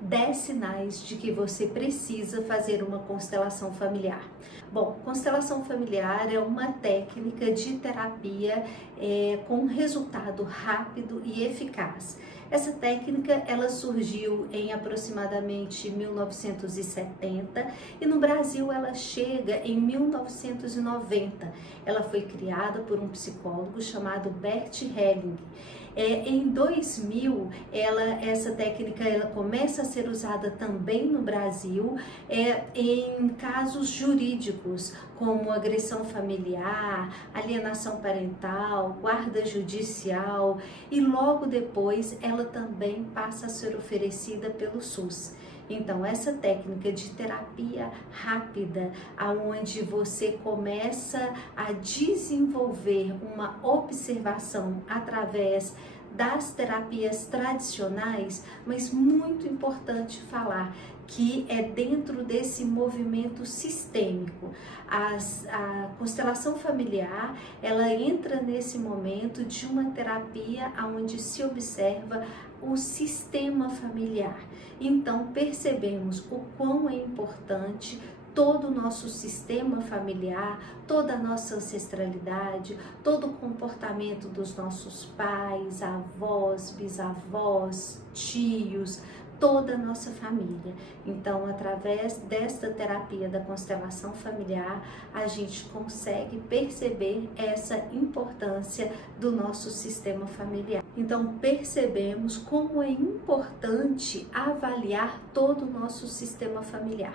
10 sinais de que você precisa fazer uma constelação familiar. Bom, constelação familiar é uma técnica de terapia com resultado rápido e eficaz. Essa técnica ela surgiu em aproximadamente 1970 e no Brasil ela chega em 1990. Ela foi criada por um psicólogo chamado Bert Helling. Em 2000, essa técnica começa a ser usada também no Brasil em casos jurídicos, como agressão familiar, alienação parental, guarda judicial, e logo depois ela também passa a ser oferecida pelo SUS. Então, essa técnica de terapia rápida, aonde você começa a desenvolver uma observação através das terapias tradicionais, mas muito importante falar que é dentro desse movimento sistêmico. A constelação familiar, ela entra nesse momento de uma terapia onde se observa o sistema familiar. Então, percebemos o quão é importante todo o nosso sistema familiar, toda a nossa ancestralidade, todo o comportamento dos nossos pais, avós, bisavós, tios, toda a nossa família. Então, através desta terapia da constelação familiar, a gente consegue perceber essa importância do nosso sistema familiar. Então, percebemos como é importante avaliar todo o nosso sistema familiar.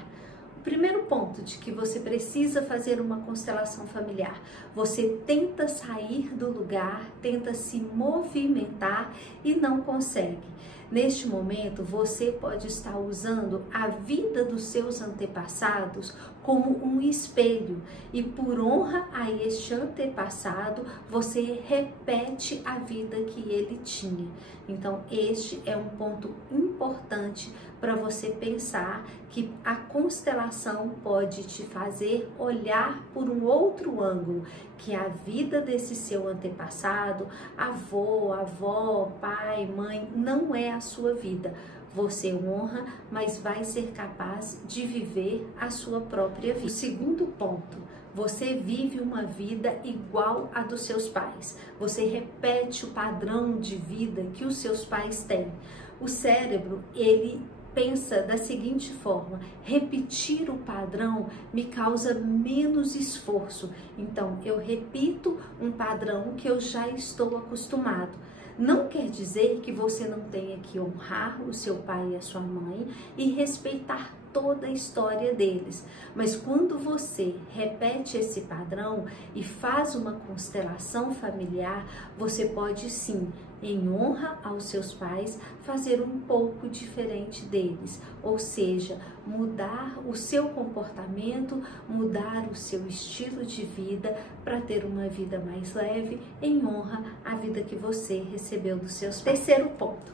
O primeiro ponto de que você precisa fazer uma constelação familiar, você tenta sair do lugar, tenta se movimentar e não consegue. Neste momento, você pode estar usando a vida dos seus antepassados como um espelho e por honra a este antepassado, você repete a vida que ele tinha. Então, este é um ponto importante para você pensar que a constelação pode te fazer olhar por um outro ângulo, que a vida desse seu antepassado, avô, avó, pai, mãe, não é a sua vida. Você honra, mas vai ser capaz de viver a sua própria vida. O segundo ponto, você vive uma vida igual à dos seus pais. Você repete o padrão de vida que os seus pais têm. O cérebro, ele pensa da seguinte forma: repetir o padrão me causa menos esforço. Então, eu repito um padrão que eu já estou acostumado. Não quer dizer que você não tenha que honrar o seu pai e a sua mãe e respeitar toda a história deles. Mas quando você repete esse padrão e faz uma constelação familiar, você pode sim, em honra aos seus pais, fazer um pouco diferente deles. Ou seja, mudar o seu comportamento, mudar o seu estilo de vida para ter uma vida mais leve, em honra à vida que você recebeu dos seus pais. Terceiro ponto,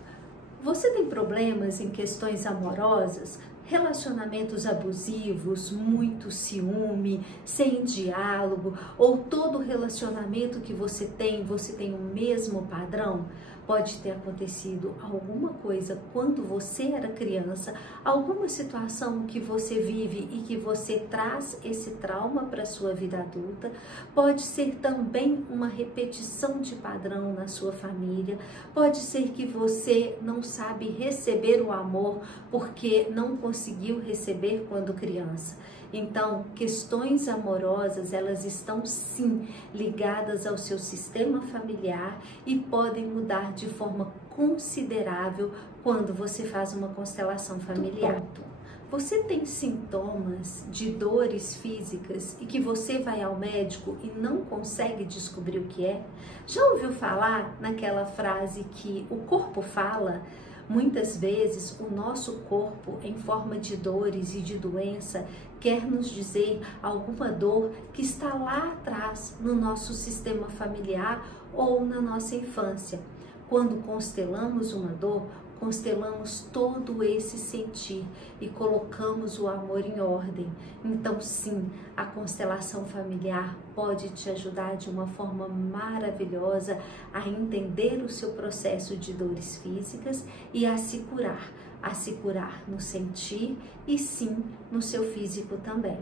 você tem problemas em questões amorosas? Relacionamentos abusivos, muito ciúme, sem diálogo, ou todo relacionamento que você tem o mesmo padrão? Pode ter acontecido alguma coisa quando você era criança, alguma situação que você vive e que você traz esse trauma para a sua vida adulta. Pode ser também uma repetição de padrão na sua família. Pode ser que você não sabe receber o amor porque não conseguiu receber quando criança. Então, questões amorosas, elas estão sim ligadas ao seu sistema familiar e podem mudar de forma considerável quando você faz uma constelação familiar. Você tem sintomas de dores físicas e que você vai ao médico e não consegue descobrir o que é? Já ouviu falar naquela frase que o corpo fala? Muitas vezes o nosso corpo, em forma de dores e de doença, quer nos dizer alguma dor que está lá atrás no nosso sistema familiar ou na nossa infância. Quando constelamos uma dor, constelamos todo esse sentir e colocamos o amor em ordem. Então sim, a constelação familiar pode te ajudar de uma forma maravilhosa a entender o seu processo de dores físicas e a se curar. a se curar no sentir e sim no seu físico também.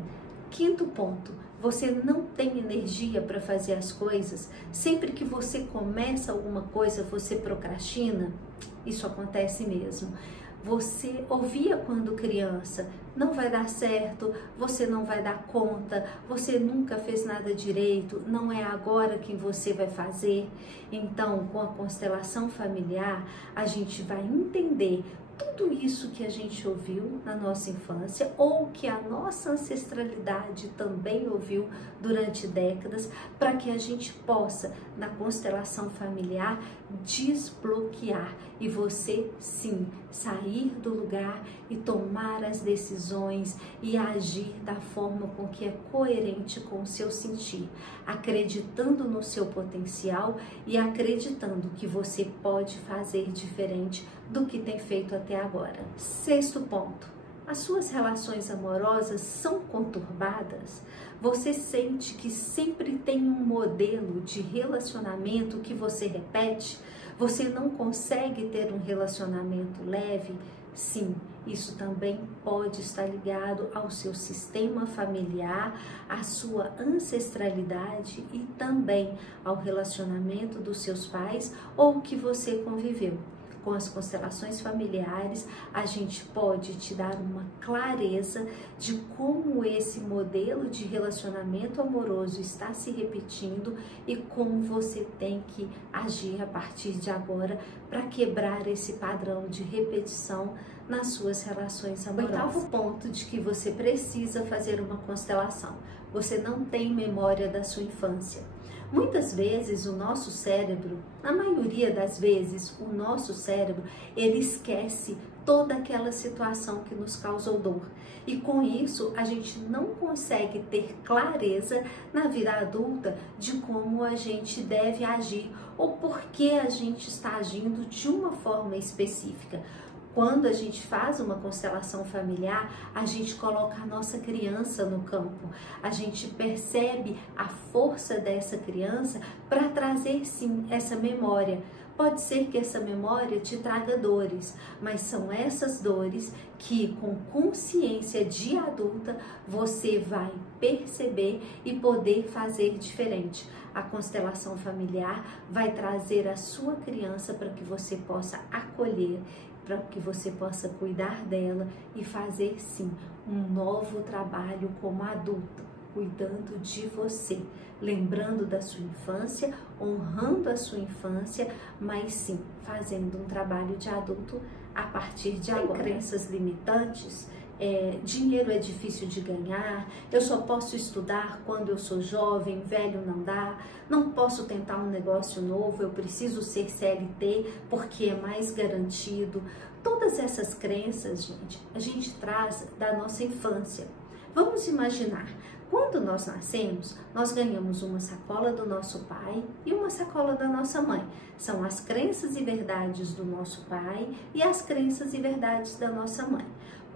Quinto ponto, você não tem energia para fazer as coisas. Sempre que você começa alguma coisa, você procrastina. Isso acontece mesmo. Você ouvia quando criança, não vai dar certo, você não vai dar conta, você nunca fez nada direito, não é agora que você vai fazer. Então, com a constelação familiar, a gente vai entender tudo isso que a gente ouviu na nossa infância ou que a nossa ancestralidade também ouviu durante décadas, para que a gente possa, na constelação familiar, desbloquear e você sim sair do lugar e tomar as decisões e agir da forma com que é coerente com o seu sentir, acreditando no seu potencial e acreditando que você pode fazer diferente do que tem feito até agora. Sexto ponto, as suas relações amorosas são conturbadas? Você sente que sempre tem um modelo de relacionamento que você repete? Você não consegue ter um relacionamento leve? Sim, isso também pode estar ligado ao seu sistema familiar, à sua ancestralidade e também ao relacionamento dos seus pais ou que você conviveu. Com as constelações familiares, a gente pode te dar uma clareza de como esse modelo de relacionamento amoroso está se repetindo e como você tem que agir a partir de agora para quebrar esse padrão de repetição nas suas relações amorosas. Oitavo ponto de que você precisa fazer uma constelação. Você não tem memória da sua infância. Muitas vezes o nosso cérebro, na maioria das vezes, o nosso cérebro, ele esquece toda aquela situação que nos causou dor. E com isso, a gente não consegue ter clareza na vida adulta de como a gente deve agir ou por que a gente está agindo de uma forma específica. Quando a gente faz uma constelação familiar, a gente coloca a nossa criança no campo. A gente percebe a força dessa criança para trazer sim essa memória. Pode ser que essa memória te traga dores, mas são essas dores que com consciência de adulta você vai perceber e poder fazer diferente. A constelação familiar vai trazer a sua criança para que você possa acolher, para que você possa cuidar dela e fazer sim um novo trabalho como adulto, cuidando de você, lembrando da sua infância, honrando a sua infância, mas sim fazendo um trabalho de adulto a partir de agora. Tem crenças limitantes? Dinheiro é difícil de ganhar, eu só posso estudar quando eu sou jovem, velho não dá, não posso tentar um negócio novo, eu preciso ser CLT porque é mais garantido. Todas essas crenças, gente, a gente traz da nossa infância. Vamos imaginar, quando nós nascemos, nós ganhamos uma sacola do nosso pai e uma sacola da nossa mãe. São as crenças e verdades do nosso pai e as crenças e verdades da nossa mãe.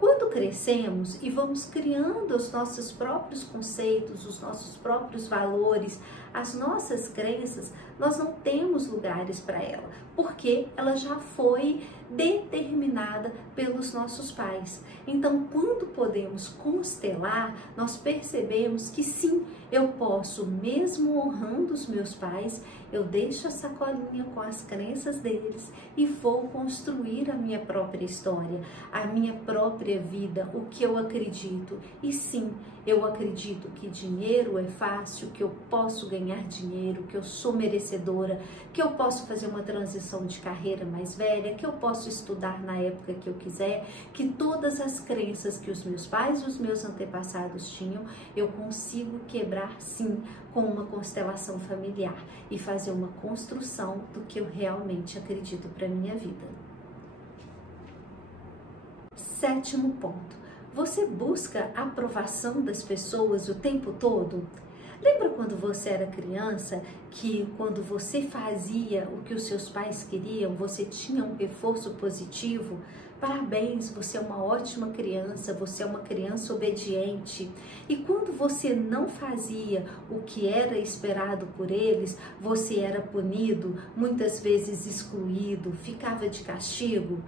Quando crescemos e vamos criando os nossos próprios conceitos, os nossos próprios valores, as nossas crenças, nós não temos lugares para ela, porque ela já foi determinada pelos nossos pais. Então, quando podemos constelar, nós percebemos que sim, eu posso, mesmo honrando os meus pais, eu deixo a sacolinha com as crenças deles e vou construir a minha própria história, a minha própria vida, o que eu acredito. E sim, eu acredito que dinheiro é fácil, que eu posso ganhar dinheiro, que eu sou merecedora, que eu posso fazer uma transição de carreira mais velha, que eu posso estudar na época que eu quiser, que todas as crenças que os meus pais e os meus antepassados tinham, eu consigo quebrar sim com uma constelação familiar e fazer uma construção do que eu realmente acredito para minha vida. Sétimo ponto, você busca a aprovação das pessoas o tempo todo? Lembra quando você era criança que quando você fazia o que os seus pais queriam, você tinha um reforço positivo? Parabéns, você é uma ótima criança, você é uma criança obediente. E quando você não fazia o que era esperado por eles, você era punido, muitas vezes excluído, ficava de castigo?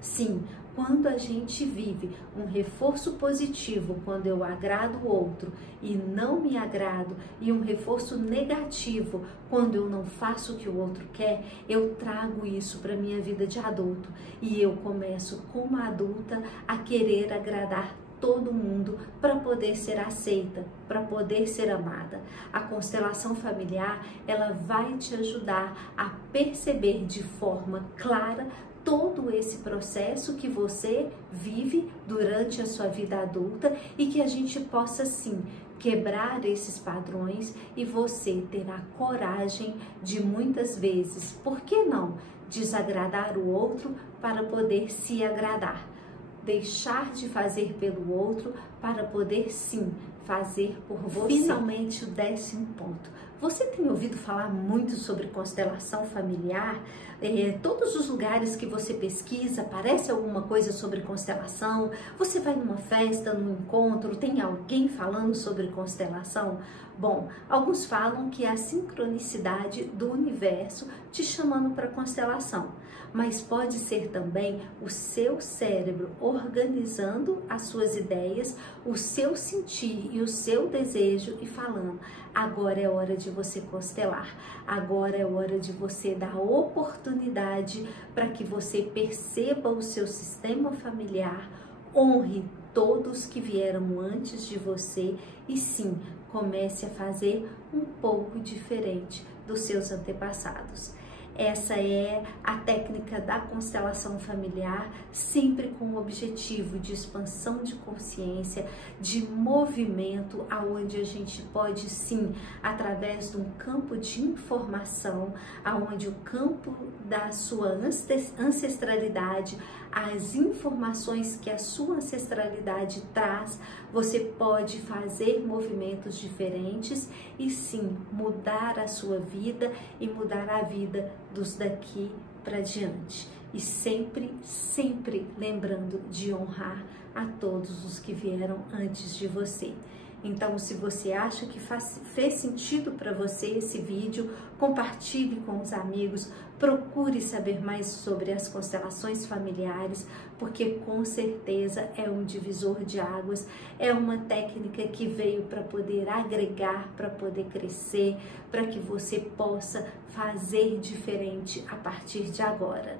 Sim, Quando a gente vive um reforço positivo, quando eu agrado o outro e não me agrado, e um reforço negativo, quando eu não faço o que o outro quer, eu trago isso para minha vida de adulto e eu começo como adulta a querer agradar todo mundo para poder ser aceita, para poder ser amada. A constelação familiar, ela vai te ajudar a perceber de forma clara todo esse processo que você vive durante a sua vida adulta e que a gente possa sim quebrar esses padrões e você ter a coragem de muitas vezes, por que não, desagradar o outro para poder se agradar. Deixar de fazer pelo outro para poder sim fazer por você. Finalmente, o 10º ponto. Você tem ouvido falar muito sobre constelação familiar? Todos os lugares que você pesquisa, aparece alguma coisa sobre constelação? Você vai numa festa, num encontro, tem alguém falando sobre constelação? Bom, alguns falam que é a sincronicidade do universo te chamando para constelação, mas pode ser também o seu cérebro organizando as suas ideias, o seu sentir e o seu desejo e falando: agora é hora de você constelar, agora é hora de você dar oportunidade para que você perceba o seu sistema familiar, honre todos que vieram antes de você e sim, comece a fazer um pouco diferente dos seus antepassados. Essa é a técnica da constelação familiar, sempre com o objetivo de expansão de consciência, de movimento, aonde a gente pode sim, através de um campo de informação, aonde o campo da sua ancestralidade, as informações que a sua ancestralidade traz, você pode fazer movimentos diferentes e sim mudar a sua vida e mudar a vida dos daqui para diante. E sempre, sempre lembrando de honrar a todos os que vieram antes de você. Então, se você acha que fez sentido para você esse vídeo, compartilhe com os amigos, procure saber mais sobre as constelações familiares, porque com certeza é um divisor de águas, é uma técnica que veio para poder agregar, para poder crescer, para que você possa fazer diferente a partir de agora.